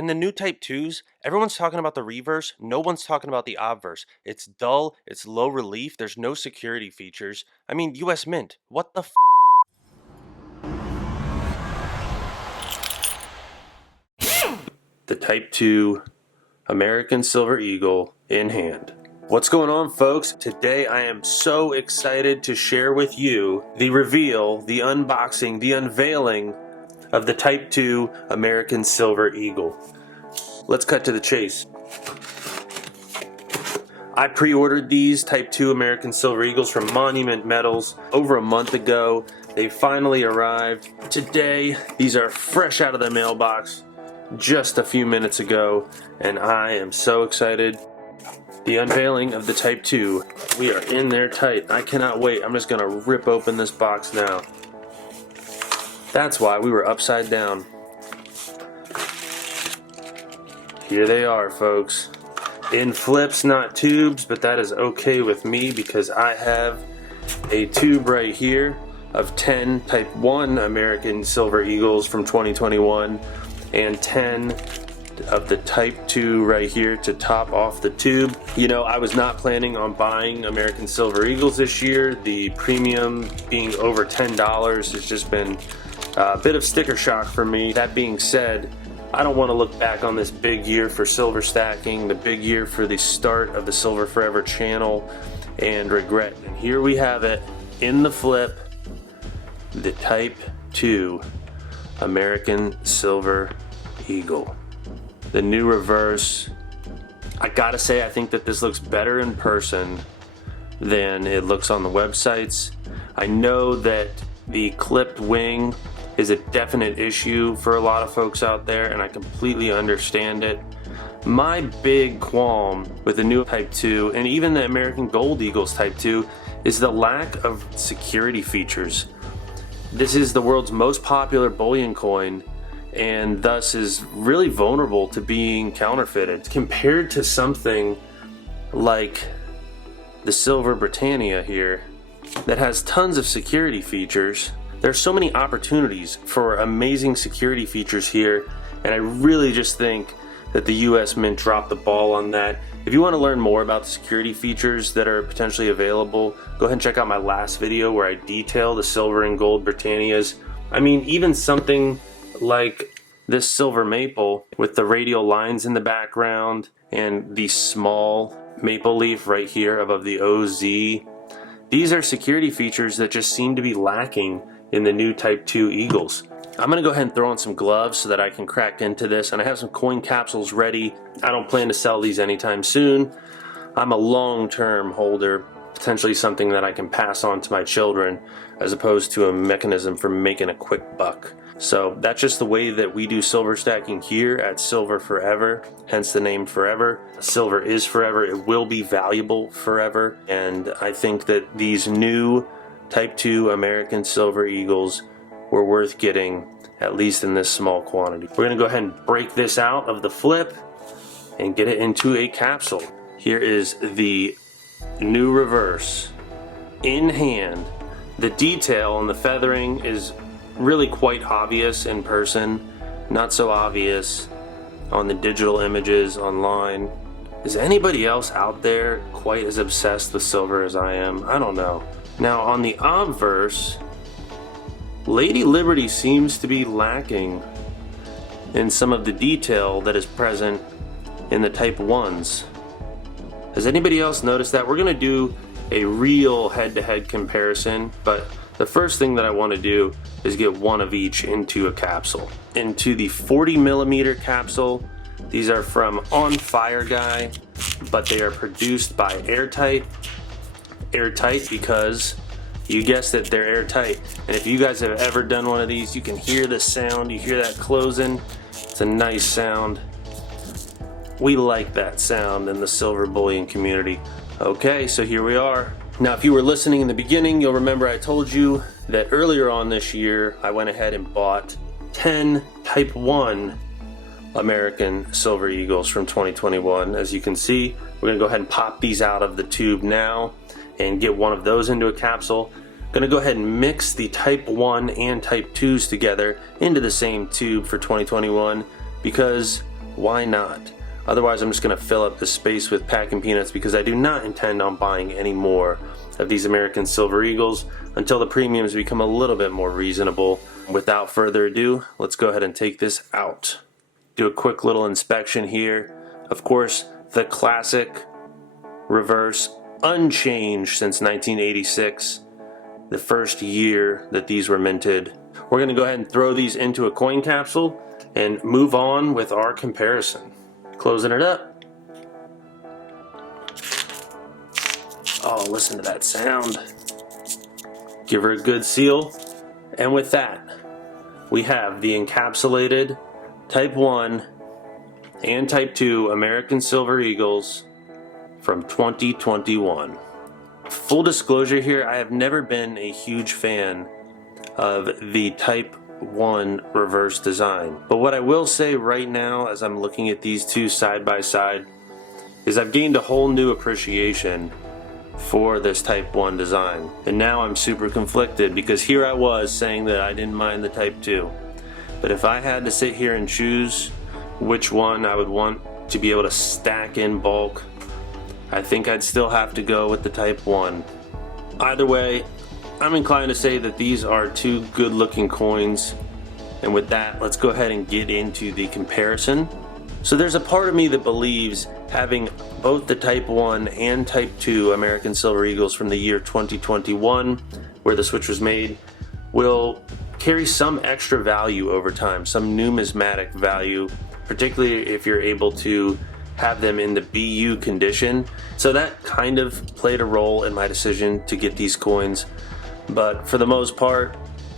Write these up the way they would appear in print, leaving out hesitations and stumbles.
In the new Type 2s, everyone's talking about the reverse, no one's talking about the obverse. It's dull, it's low relief, there's no security features. I mean, US Mint, what the f? The Type 2 American Silver Eagle in hand. What's going on, folks? Today I am so excited to share with you the reveal, the unboxing, the unveiling of the Type 2 American Silver Eagle. Let's cut to the chase. I pre-ordered these Type 2 American Silver Eagles from Monument Metals over a month ago. They finally arrived today. These are fresh out of the mailbox just a few minutes ago, and I am so excited. The unveiling of the Type 2. We are in there tight. I cannot wait. I'm just gonna rip open this box now. That's why we were upside down. Here they are, folks. In flips, not tubes, but that is okay with me because I have a tube right here of 10 Type 1 American Silver Eagles from 2021 and 10 of the Type 2 right here to top off the tube. You know, I was not planning on buying American Silver Eagles this year. The premium being over $10 has just been a bit of sticker shock for me. That being said, I don't want to look back on this big year for silver stacking, the big year for the start of the Silver Forever channel, and regret. And here we have it in the flip, the Type 2 American Silver Eagle. The new reverse. I gotta say, I think that this looks better in person than it looks on the websites. I know that the clipped wing is a definite issue for a lot of folks out there, and I completely understand it. My big qualm with the new Type 2 and even the American Gold Eagles Type 2 is the lack of security features. This is the world's most popular bullion coin and thus is really vulnerable to being counterfeited compared to something like the silver Britannia here that has tons of security features. There's so many opportunities for amazing security features here, and I really just think that the US Mint dropped the ball on that. If you want to learn more about the security features that are potentially available, go ahead and check out my last video where I detail the silver and gold Britannias. I mean, even something like this silver maple with the radial lines in the background and the small maple leaf right here above the OZ. These are security features that just seem to be lacking in the new Type 2 Eagles. I'm gonna go ahead and throw on some gloves so that I can crack into this, and I have some coin capsules ready. I don't plan to sell these anytime soon. I'm a long-term holder, potentially something that I can pass on to my children as opposed to a mechanism for making a quick buck. So that's just the way that we do silver stacking here at Silver Forever, hence the name Forever. Silver is forever, it will be valuable forever, and I think that these new Type 2 American Silver Eagles were worth getting, at least in this small quantity. We're gonna go ahead and break this out of the flip and get it into a capsule. Here is the new reverse in hand. The detail on the feathering is really quite obvious in person, not so obvious on the digital images online. Is anybody else out there quite as obsessed with silver as I am? I don't know. Now on the obverse, Lady Liberty seems to be lacking in some of the detail that is present in the Type 1s. Has anybody else noticed that? We're gonna do a real head-to-head comparison, but the first thing that I want to do is get one of each into a capsule. Into the 40mm capsule, these are from On Fire Guy, but they are produced by Airtight. Airtight because you guessed it, they're airtight. And if you guys have ever done one of these, you can hear the sound, you hear that closing. It's a nice sound. We like that sound in the silver bullion community. Okay, so here we are. Now, if you were listening in the beginning, you'll remember I told you that earlier on this year, I went ahead and bought 10 Type 1 American Silver Eagles from 2021. As you can see, we're gonna go ahead and pop these out of the tube now and get one of those into a capsule. Gonna go ahead and mix the Type 1 and Type 2s together into the same tube for 2021 because why not? Otherwise, I'm just going to fill up the space with packing peanuts because I do not intend on buying any more of these American Silver Eagles until the premiums become a little bit more reasonable. Without further ado, let's go ahead and take this out. Do a quick little inspection here. Of course, the classic reverse, unchanged since 1986, the first year that these were minted. We're going to go ahead and throw these into a coin capsule and move on with our comparison. Closing it up. Oh, listen to that sound. Give her a good seal. And with that, we have the encapsulated Type 1 and Type 2 American Silver Eagles from 2021. Full disclosure here, I have never been a huge fan of the Type 1 reverse design. But what I will say right now, as I'm looking at these two side by side, is I've gained a whole new appreciation for this Type 1 design. And now I'm super conflicted because here I was saying that I didn't mind the Type 2. But if I had to sit here and choose which one I would want to be able to stack in bulk, I think I'd still have to go with the Type 1. Either way, I'm inclined to say that these are two good looking coins. And with that, let's go ahead and get into the comparison. So there's a part of me that believes having both the Type 1 and Type 2 American Silver Eagles from the year 2021, where the switch was made, will carry some extra value over time, some numismatic value, particularly if you're able to have them in the BU condition. So that kind of played a role in my decision to get these coins. But for the most part,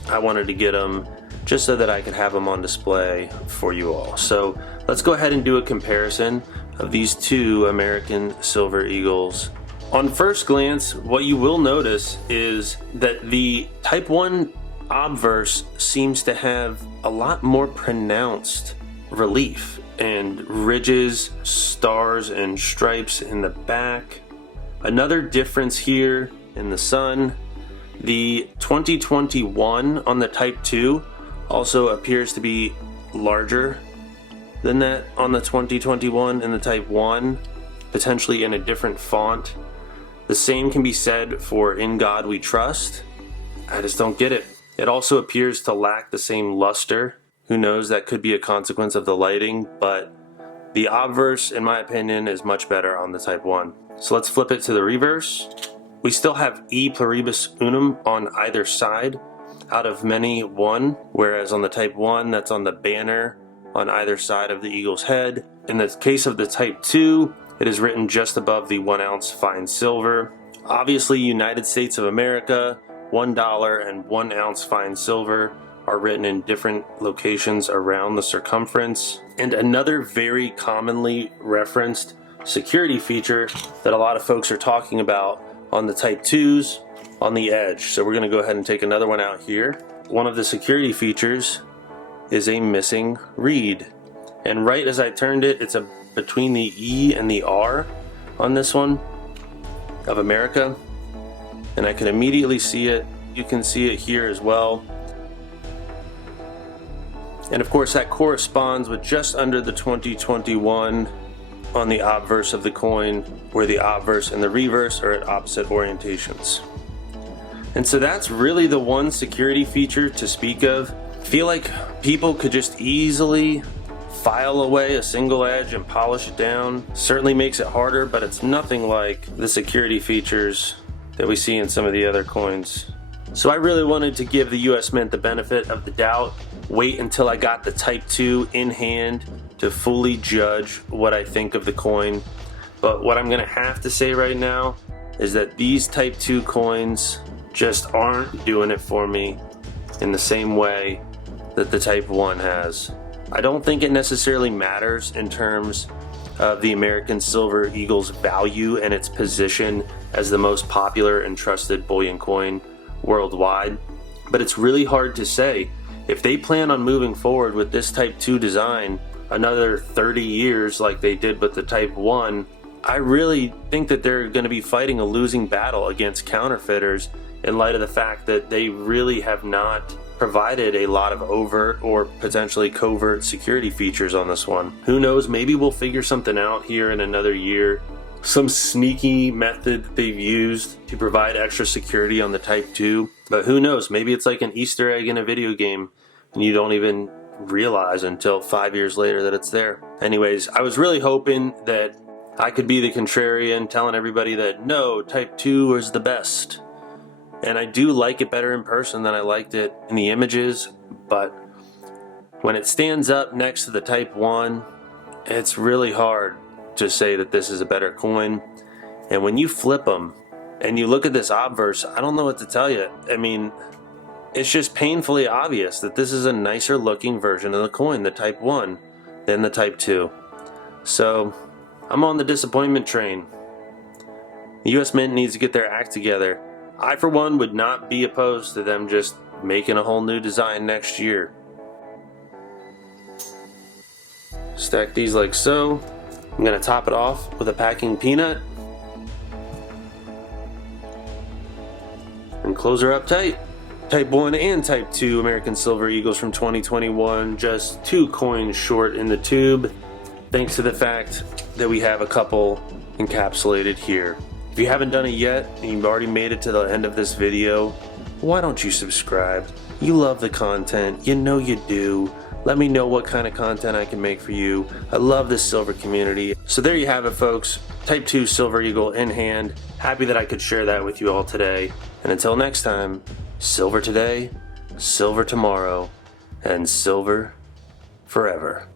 I wanted to get them just so that I could have them on display for you all. So let's go ahead and do a comparison of these two American Silver Eagles. On first glance, what you will notice is that the Type 1 obverse seems to have a lot more pronounced relief and ridges, stars, and stripes in the back. Another difference here in the sun, the 2021 on the Type 2 also appears to be larger than that on the 2021 in the Type 1, potentially in a different font. The same can be said for In God We Trust. I just don't get it. It also appears to lack the same luster. Who knows, that could be a consequence of the lighting, but the obverse, in my opinion, is much better on the Type 1. So let's flip it to the reverse. We still have E pluribus unum on either side out of many one, whereas on the Type 1, that's on the banner on either side of the eagle's head. In the case of the Type 2, it is written just above the 1 ounce fine silver. Obviously, United States of America, $1 and 1 ounce fine silver are written in different locations around the circumference. And another very commonly referenced security feature that a lot of folks are talking about on the Type 2s, on the edge. So we're going to go ahead and take another one out here. One of the security features is a missing reed. And right as I turned it, it's between the E and the R on this one of America. And I can immediately see it. You can see it here as well. And of course that corresponds with just under the 2021 on the obverse of the coin, where the obverse and the reverse are at opposite orientations. And so that's really the one security feature to speak of. I feel like people could just easily file away a single edge and polish it down. Certainly makes it harder, but it's nothing like the security features that we see in some of the other coins. So I really wanted to give the US Mint the benefit of the doubt, wait until I got the Type 2 in hand to fully judge what I think of the coin. But what I'm gonna have to say right now is that these Type 2 coins just aren't doing it for me in the same way that the Type 1 has. I don't think it necessarily matters in terms of the American Silver Eagle's value and its position as the most popular and trusted bullion coin worldwide, but it's really hard to say. If they plan on moving forward with this Type 2 design another 30 years like they did with the Type 1, I really think that they're going to be fighting a losing battle against counterfeiters in light of the fact that they really have not provided a lot of overt or potentially covert security features on this one. Who knows, maybe we'll figure something out here in another year. Some sneaky method that they've used to provide extra security on the Type 2. But who knows, maybe it's like an Easter egg in a video game and you don't even realize until 5 years later that it's there. Anyways, I was really hoping that I could be the contrarian, telling everybody that no, Type 2 is the best. And I do like it better in person than I liked it in the images, but when it stands up next to the Type 1, it's really hard to say that this is a better coin. And when you flip them and you look at this obverse, I don't know what to tell you. I mean, it's just painfully obvious that this is a nicer looking version of the coin, the Type 1, than the Type 2. So I'm on the disappointment train. The US Mint needs to get their act together. I, for one, would not be opposed to them just making a whole new design next year. Stack these like so. I'm going to top it off with a packing peanut. And close her up tight. Type 1 and Type 2 American Silver Eagles from 2021, just 2 coins short in the tube, thanks to the fact that we have a couple encapsulated here. If you haven't done it yet, and you've already made it to the end of this video, why don't you subscribe? You love the content, you know you do. Let me know what kind of content I can make for you. I love this silver community. So there you have it, folks. Type 2 Silver Eagle in hand. Happy that I could share that with you all today. And until next time, silver today, silver tomorrow, and silver forever.